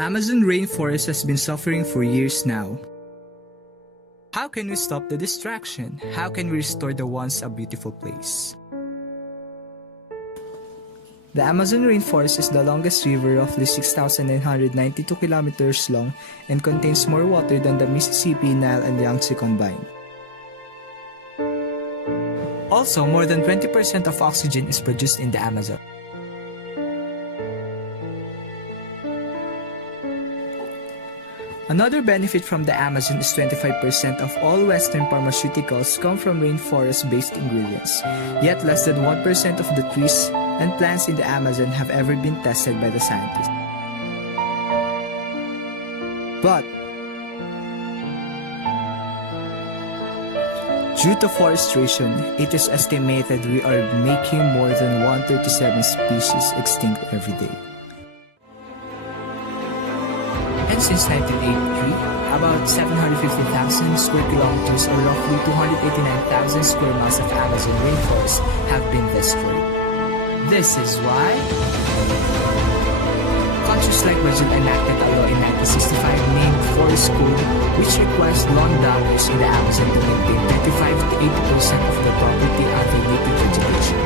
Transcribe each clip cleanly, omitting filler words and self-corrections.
Amazon rainforest has been suffering for years now. How can we stop the destruction? How can we restore the once a beautiful place? The Amazon rainforest is the longest river, roughly 6,992 kilometers long, and contains more water than the Mississippi, Nile, and Yangtze combined. Also, more than 20% of oxygen is produced in the Amazon. Another benefit from the Amazon is 25% of all Western pharmaceuticals come from rainforest-based ingredients, yet less than 1% of the trees and plants in the Amazon have ever been tested by the scientists. But due to forestation, it is estimated we are making more than 137 species extinct every day. And since 1983, about 750,000 square kilometers or roughly 289,000 square miles of Amazon rainforest have been destroyed. This is why countries like Brazil enacted a law in 1965 named Forest Code, which requires landowners in the Amazon to maintain 35 to 80% of the property under native vegetation.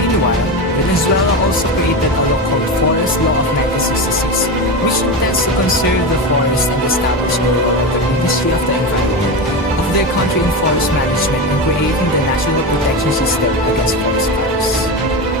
Meanwhile, Venezuela also created a law called Forest Law of 1966, which intends to conserve the forest and establish a role of the Ministry of the Environment of their country in forest management and creating the national protection system against forest fires.